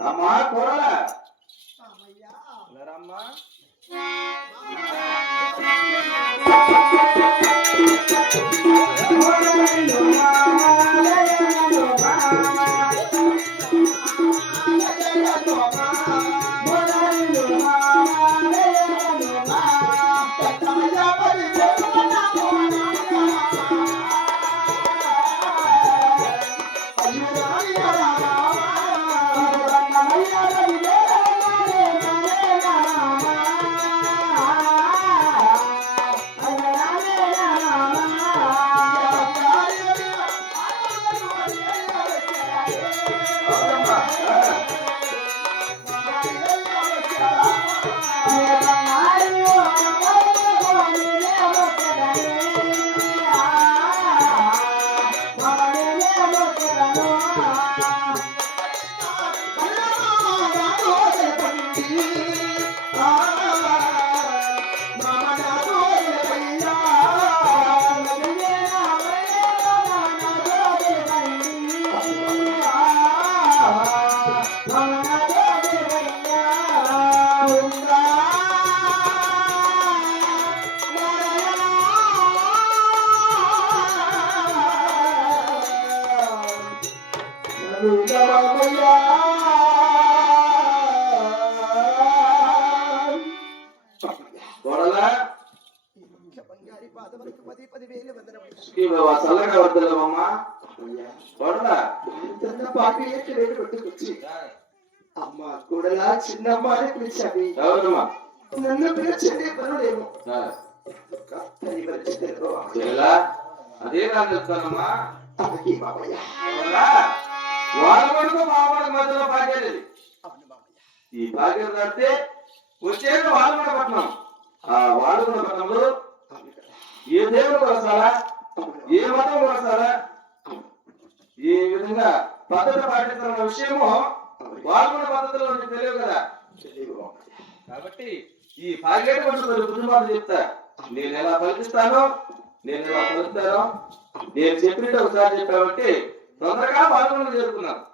అమ్మా కూరలా అమ్మా చల్లగా వద్దలేమమ్మా అమ్మ కూడలా చిన్నమ్మ అని పిలిచావి ఎవరమ్మా నన్ను పిలిచింది పనులేమో అదే నాకు చెప్తానమ్మా అలాగే బాబయ్య వాడబడుకు మామూలు మధ్యలో పాకేది ఈ పాకేది కడితే వచ్చేది వాడబడ పట్టణం ఆ వాడబడ పట్టణంలో ఏ దేవుడు వస్తారా ఏ మతం వస్తారా ఈ విధంగా పద్ధతి పాటిస్తున్న విషయము వాడబడ పద్ధతిలో నీకు తెలియదు కదా కాబట్టి ఈ పాకేటి పట్టుకుని బుద్ధిమాటలు చెప్తా నేను ఎలా పలికిస్తానో నేను ఎలా పలుకుతానో నేను చెప్పినట్టు ఒకసారి చెప్పామంటే తొందరగా పాల్గొనలు చేరుకున్నాను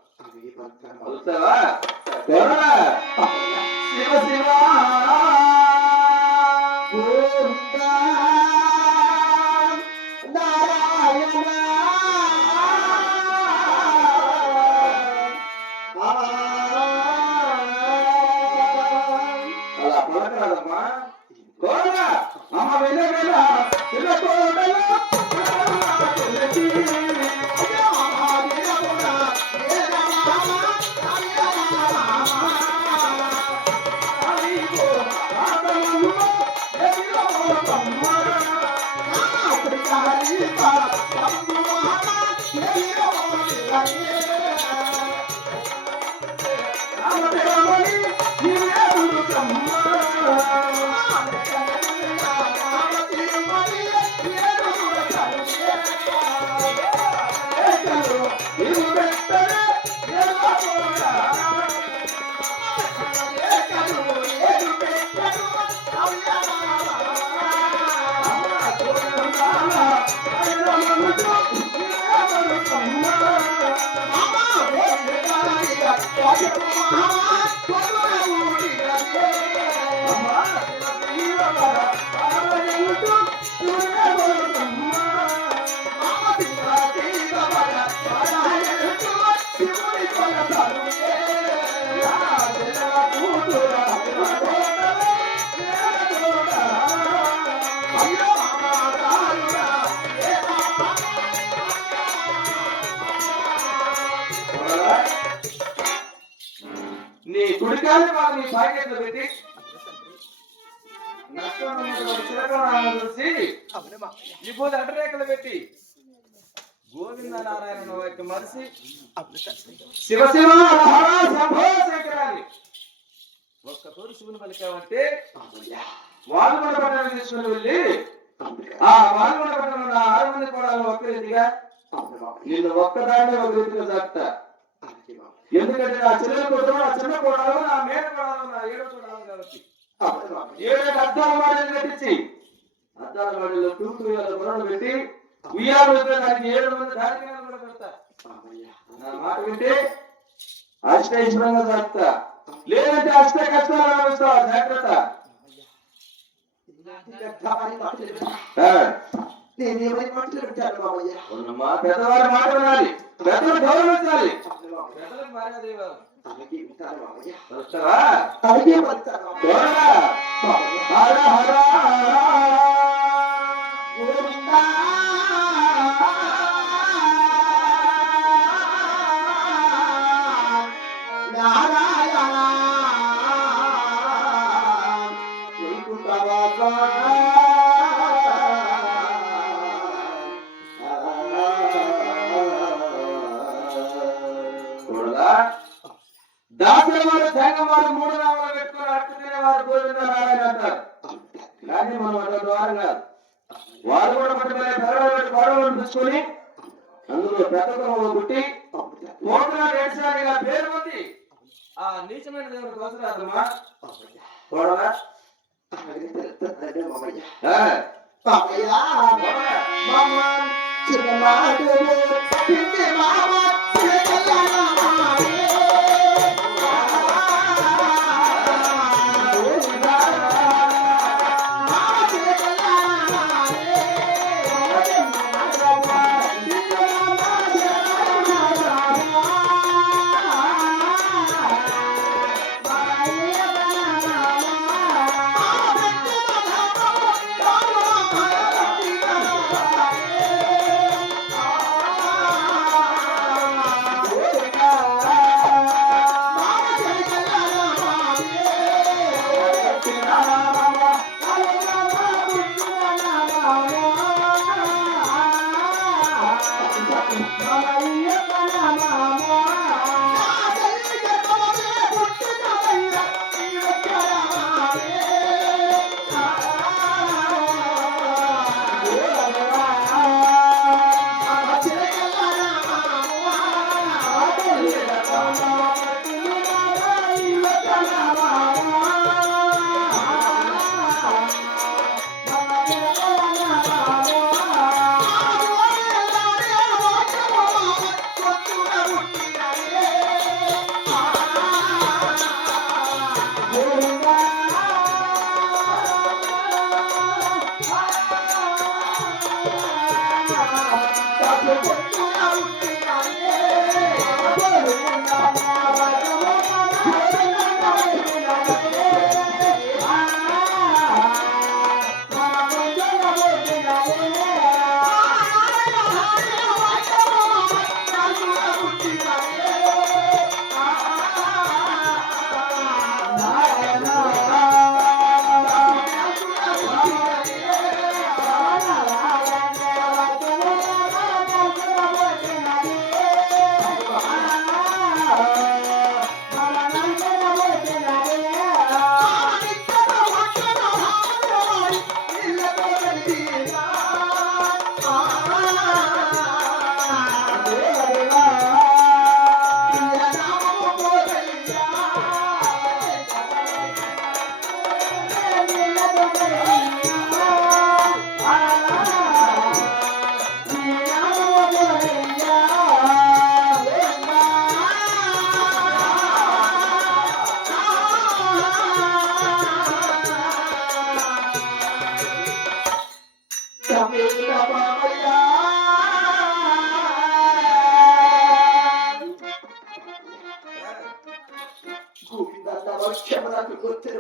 వస్తావా శివ శివ అలా పలకరాదమ్మా కోరగా అమ్మ వెళ్ళ వెళ్ళ నీ కుడికాన్ని మాకు నీ పాకెట్లో పెట్టి నష్టం చిరకలను చూసి అవును మామయ్య ఇప్పుడు అడ్డరేఖలు పెట్టి గోవింద నారాయణ వైపు మరిసి అవును తండ్రి శివ శివ హర శంభో శంకరాన్ని ఒక్క తోడు శివుని పలికావంటే మామయ్య వాల్గొండ పట్టణాన్ని తీసుకుని వెళ్ళి అవును ఆ వాల్గొండ పట్టణంలో 6 మంది కూడా ఒక్క రీతిగా అవును మామయ్య నిన్ను ఒక్కదాన్ని ఒక రీతిగా సాగుతా అలాగే మామయ్య ఎందుకంటే నా చిన్న కూతురు నా చిన్న కోడాలు నా మేన కోడాలు నా ఏడో కోడాలు కాబట్టి అవును మామయ్య 7 అద్దాల వాడిని కట్టించి అద్దాల వాడిలో తూర్పు గొడవలు పెట్టి ఉయ్యాలు పెట్టిన దానికి 7 మంది దానికి కూడా పెడతా మామయ్య నా మాట వింటే అష్టైశ్వరంగా సాగుతా లేదంటే అష్ట కష్టాలు అనుభవిస్తావా జాగ్రత్త ఆ, నేనేమని మాట్లాడుతాను మామయ్య మా పెద్దవారి మాట వినాలి పెద్దలు గౌరవించాలి అవును మామయ్య పెద్దలకు మర్యాద ఇవ్వాలి అలాగే వింటాను మామయ్య వస్తావా అలాగే వెళ్తాను మామయ్య గౌరవ మామయ్య హర హర గోవిందా నారాయణ వైకుంఠవాస చూడలా దాసుల వారు సంఘం వారు 3 నామాలు పెట్టుకుని అట్టుకునే వారు గోవింద నారాయణ అంటారు కానీ మనం అట్లా ద్వారం కాదు వారు కూడా పట్టి పెరగబెట్టి గొడవలను తీసుకొని అందులో పెద్దతనంలో పుట్టి మోకరా దేశానిగా పేరు ఉంది ఆ నీచమైన దేవుని కోసరాదమ్మా చూడలా అలాగే తెలుస్తుందండి మామయ్య ఆ, మామయ్య చూడలా? మామ చిన్ననాడు పిన్ని మామ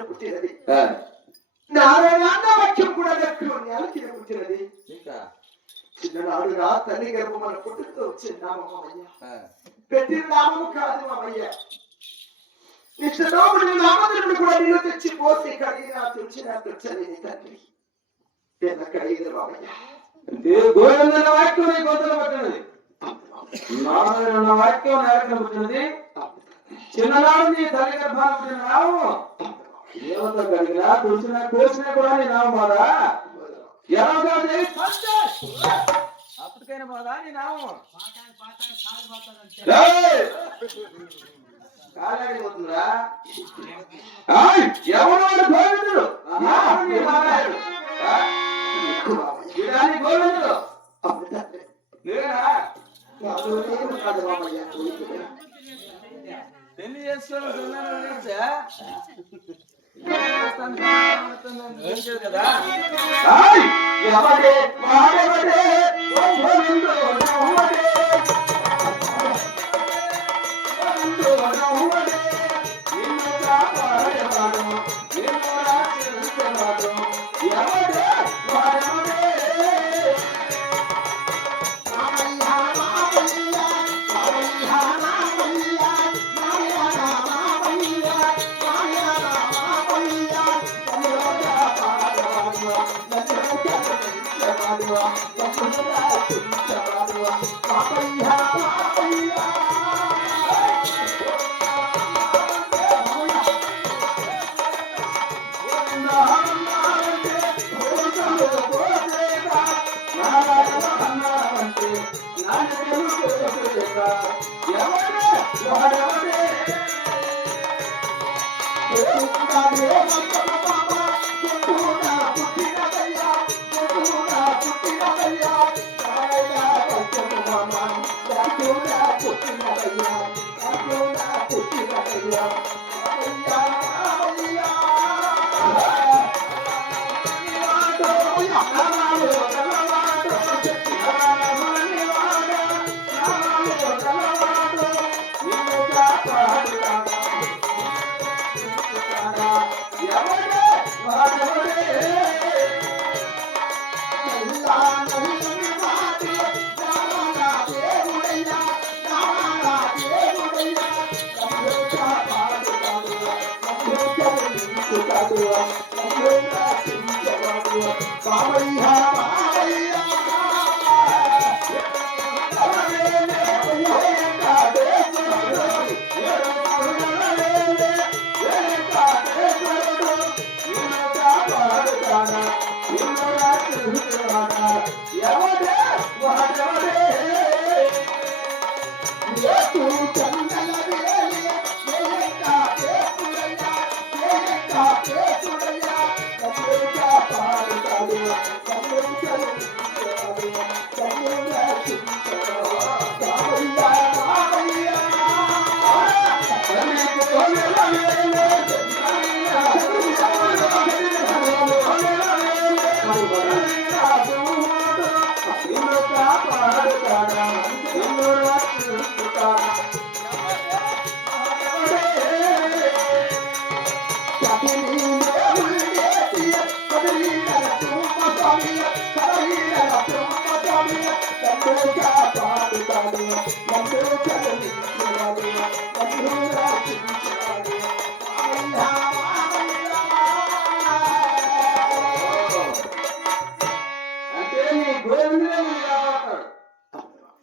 పుట్టినది ఆ, నారాయణ వాక్యం కూడా లెక్కలో నెలకిన పుట్టినది ఇంకా చిన్ననాడు నా తల్లి గర్భమన పుట్టుతో వచ్చిన నామయ్య ఆ, పెట్టిన నామము కాదు మామయ్య ఇష్టతోముడు నామధుడు కూడా నిన్ను తెచ్చి పోసి కడిగిన తుడిచిన తండ్రి ఎంత కడిగిన బాబయ్య. అంటే గోవిందన్న వాక్యం నీ గొంతులో పట్టినది, నారాయణ వాక్యం నేరకం పుట్టినది. చిన్ననాడు నీ తల్లి గర్భాన్ని పుట్టిన నావు దేవత కలిగిన తుడిచిన కోసిన కూడా నీ నామం బాధా ఎలాగా అప్పటికైనా బాధా నీ నామం కాలేకపోతుందా? ఎవరు గోవిందుడు నారాయణుడు గోవిందుడు లేరా? పెళ్లి చేసుకోవాలి కదా.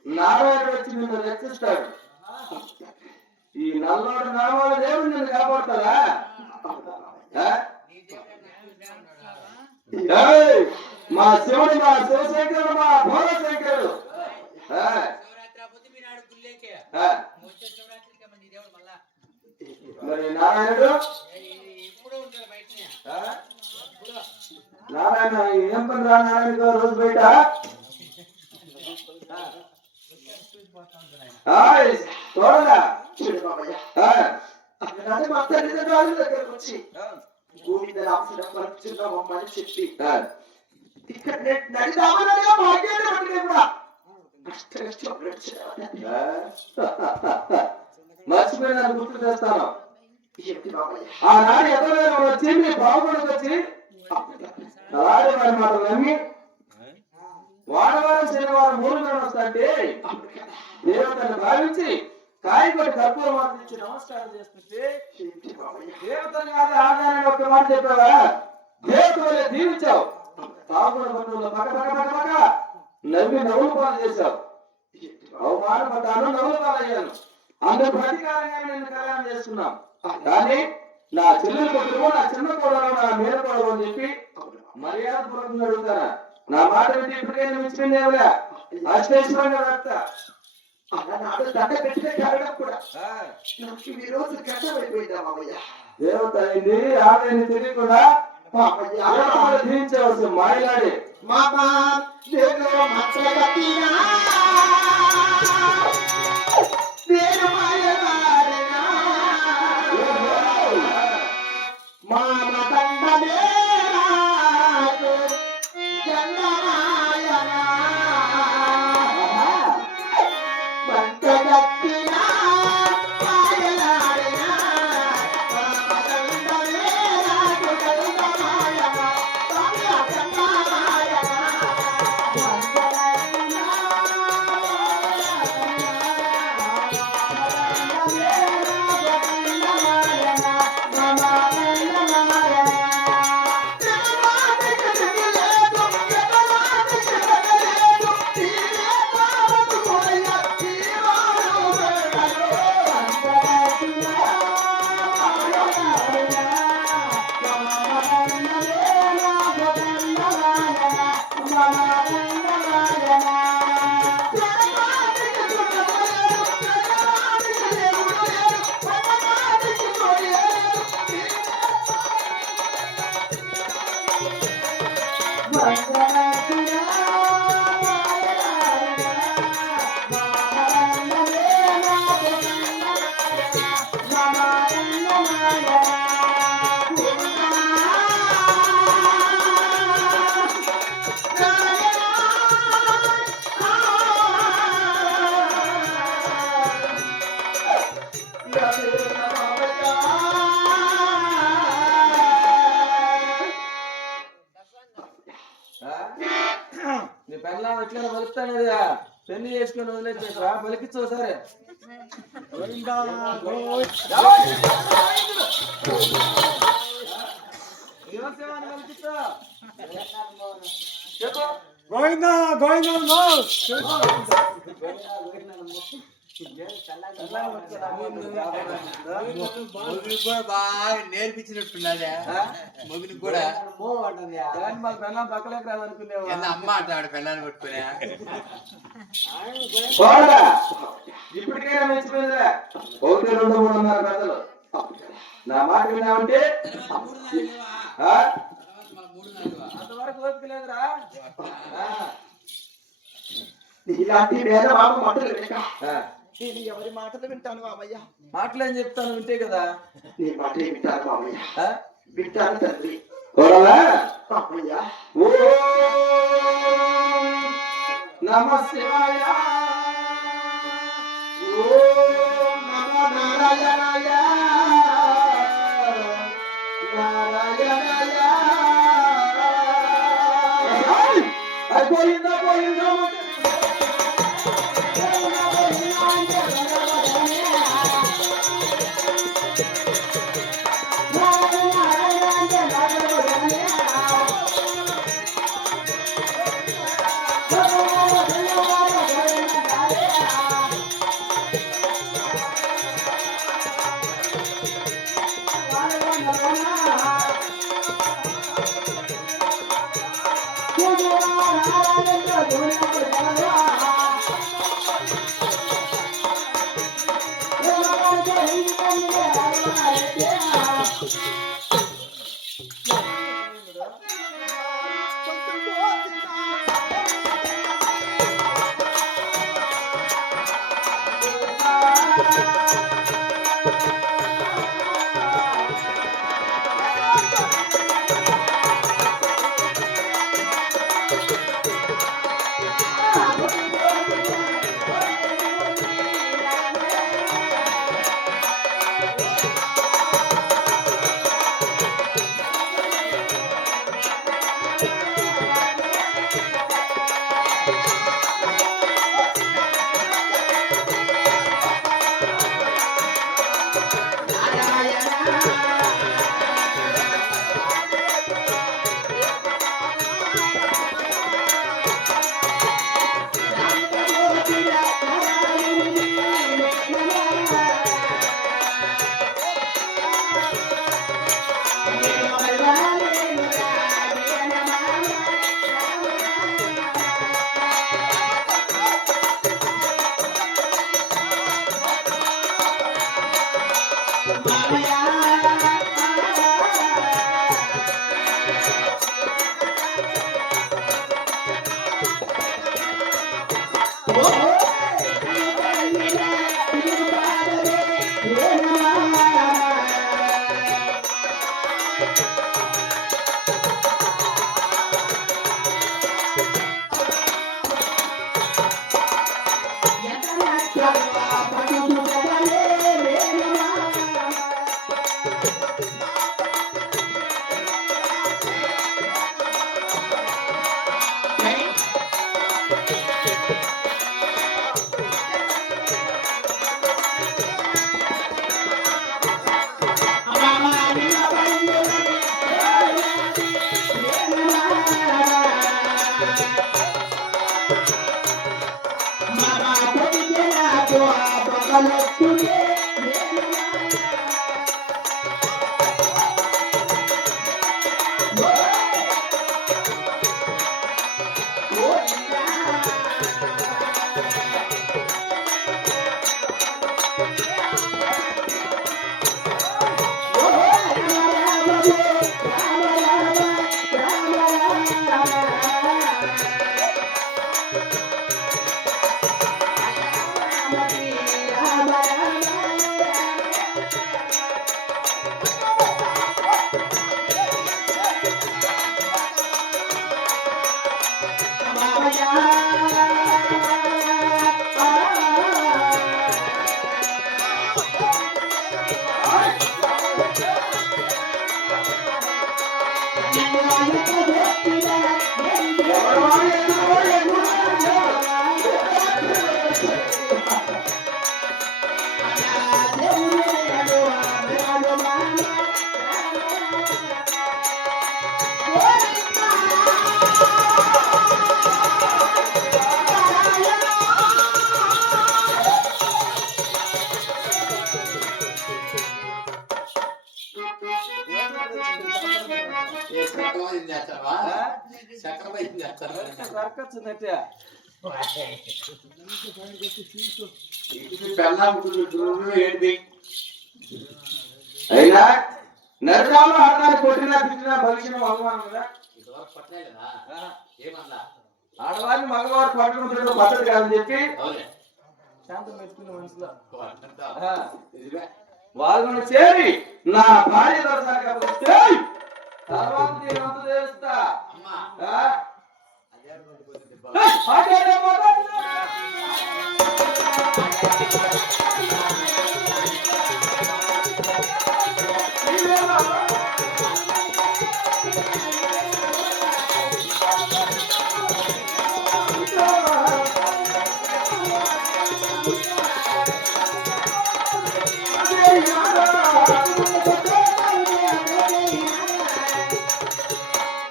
నారాయణుడు వచ్చి నిన్ను రక్షిస్తాడు. ఈ నల్లోడు నామాల దేవుడు నిన్ను కాపాడతాడా? మా శివుడు, మా శివశంకరుడు, మా భోగశంకరుడు. మరి నారాయణుడు నారాయణ ఏం పని రా నారాయణ రోజు బయట చూడగా మా తల్లిదండ్రుల దగ్గరకు వచ్చి భూమి రామని చెప్పి ఇక్కడ నడిదామనగా భాగ్యాన్ని పట్టుకునే కూడా మర్చిపోయిన గుర్తు చేస్తాను. ఆనాడు ఎదురు వచ్చి మీ బాబుడికి వచ్చి అలాగే వారి మాట నమ్మి వాడవారం శనివారం 3 గంటలు వస్తాంటే దేవతను భావించి కాయకొట్టి కర్పూరం మార్చి నమస్కారం చేస్తుంటే దేవతలు కాదు ఆదాయాన్ని ఒక్క మాట చెప్పావా? దేవతలే దీవించావు. తాగుడు బంధువులు పక్క పక్క పక్క పక్క నవ్వి నవ్వులు పాలు చేశావు. అవమానపడ్డాను, నవ్వులు పాలయ్యాను. అందుకు ప్రతీకారంగా నేను కళ్యాణం చేసుకున్నాం. కానీ నా చెల్లెలు కొడుకు, నా చిన్న కోడలు, నా మేల కోడలు అని చెప్పి మర్యాద పూర్వకంగా అడుగుతారా? నా మాట వింటే ఇప్పటికైనా మించిపోయిందేవులే. అష్టేశ్వరంగా వేస్తా. అలనాడు దండ పెట్టిన కారణం కూడా నాకు ఈ రోజు కష్టమైపోయిందా మామయ్య? దేవత అయింది ఆదాయాన్ని తెలియకుండా జీవించవలసి మాయలాడి మామా నేను మచ్చగట్టినా నేను మాయలాడినా మామ దండమే నాకు జండమాయనా మచ్చగట్టినా మాయలాడినా మామ దండమే నాకు జండమాయనా నీ పెళ్ళం ఎట్లా బలుపుతాను కదా, పెళ్లి చేసుకుని వదిలేసేసా బలికిచ్చు సరే. చెప్పు గోవిందా గోవిందా బాగా నేర్పించినట్టున్నదే మొగుని కూడా పెళ్ళం పక్కలేక రాదనుకునేవా? అమ్మ అంటాడు పెళ్ళాన్ని పట్టుకునే ఇప్పటికైనా మెచ్చిపోయిందిరా. 1, 2, 3 పెద్దలు నా మాట విన్నామంటే అంతవరకు ఓపిక లేదురా. ఇలాంటి వేద బాబు మాటలు వినక నేను ఎవరి మాటలు వింటాను మామయ్య? మాటలు ఏం చెప్తాను వింటే కదా. నీ మాట వింటాను మామయ్య, వింటాను తండ్రి. మామయ్య నమ శివాయ, నమో నారాయణాయ నారాయణాయ. పోయిందా పోయిందా ఏ సక్రమైంది చేస్తావా? సక్రమైంది చేస్తావా? రక్కచ్చున్నట్టే పెళ్ళాం గుడ్లు ఏంటి? అయినా నరకాలు ఆడదాన్ని కొట్టినా తిట్టినా భవిష్యత్తు అవమానం కదా. ఇంతవరకు పట్టలే కదా? ఏమన్నా? ఆడవారిని మగవారు పట్టుకుంటున్న పద్ధతి కాదని చెప్పి అవునే. శాంతం పెట్టుకున్న మనసులో అంతా ఇదివే. వాళ్ళను చేరి నా భార్య దర్శనానికి అప్పగిస్తే తర్వాత నేనంతా తెలుస్తా. అమ్మా ఆ? అదే అనుకుంటుంది మాట్లాడే మొదలు.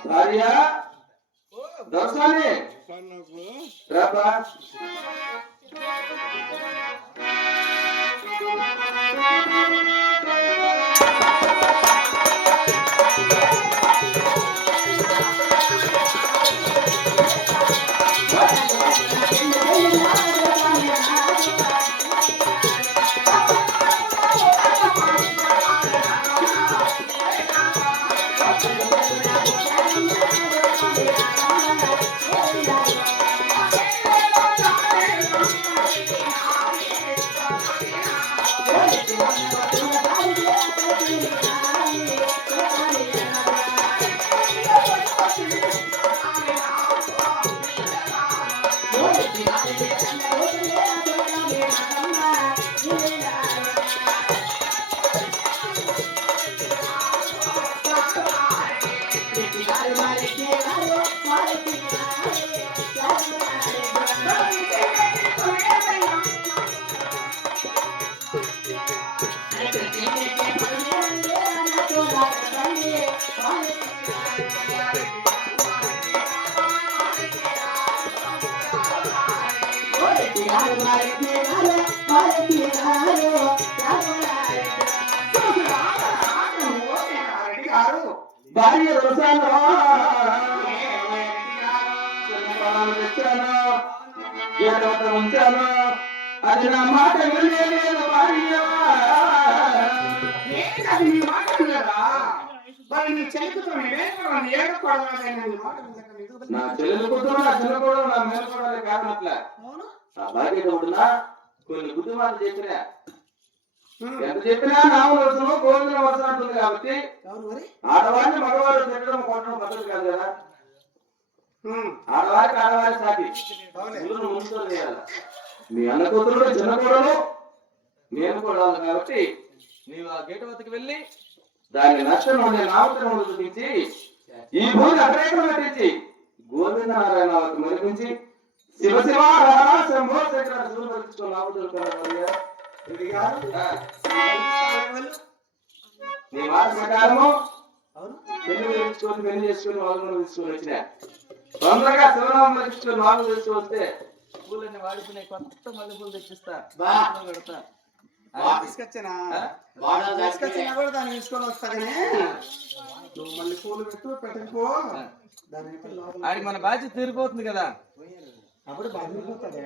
భార్య దర్శనాన్ని రాబా. భార్య దర్శనం తెచ్చాను, ఏడవత ఉంచాను, అది నా మాట వినలేదు భార్య. నా చెల్లెలు కూతురు నా చిన్న కూడా నా మేలు కూడా కారణట్లే నా భార్య ఉంటున్నా కొన్ని బుద్ధి మాటలు చెప్పినా ఎంత చెప్పినా నామ వరుసను గోవింద వరుస అంటుంది కాబట్టి ఆడవారిని మగవారు తిట్టడం కొట్టడం పద్ధతి కాదు కదా. ఆడవారికి ఆడవారి సాటి ముందు చేయాలి. మీ అన్న కూతురు చిన్న కూడలు నేను కూడా కాబట్టి నీవు ఆ గేటు వద్దకు వెళ్ళి దాని నష్టం ఉండే నామకరణములు చూపించి ఈ భూమిని అగ్రేకం నటించి గోవిందనారాయణకు మరిపించి శివ శివ హర శంభో శంకర శివుడు నామకరణం నీ మాట ప్రకారము పెళ్లి చేసుకొని వాళ్ళు తీసుకొని వచ్చిన తొందరగా శివనామం తీసుకొని వాళ్ళు తీసుకొస్తే పూలన్నీ వాడిపోయినాయి, కొత్త మల్లె పూలు తెచ్చిస్తా పెడతా. తీసుకొచ్చానా వాడాలి తీసుకొచ్చినా కూడా దాన్ని తీసుకొని వస్తా కానీ నువ్వు మళ్ళీ పూలు పెట్టకపో దాని లోపల ఆడికి మన బాధ్యత తీరిపోతుంది కదా. అప్పుడు బాగుంటుంది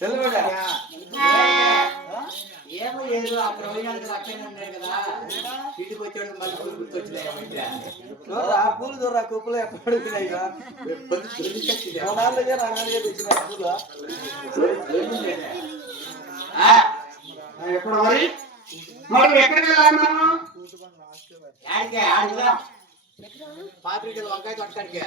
తెలుగుడా ఏమో ఏదో అక్కడ పోయినాక అక్కడే ఉన్నాయి కదా, ఇంటికి వచ్చాడు మళ్ళీ పూలు గుర్తొచ్చినాయి. ఆ పూలు దొర కుప్పలు ఎక్కడ పడుతున్నాయి ఎక్కడ మరి మనం ఎక్కడికి వెళ్ళాలి మనం ఆడికే ఆడికి పాత్రికలు వంకాయ కొట్టడానికి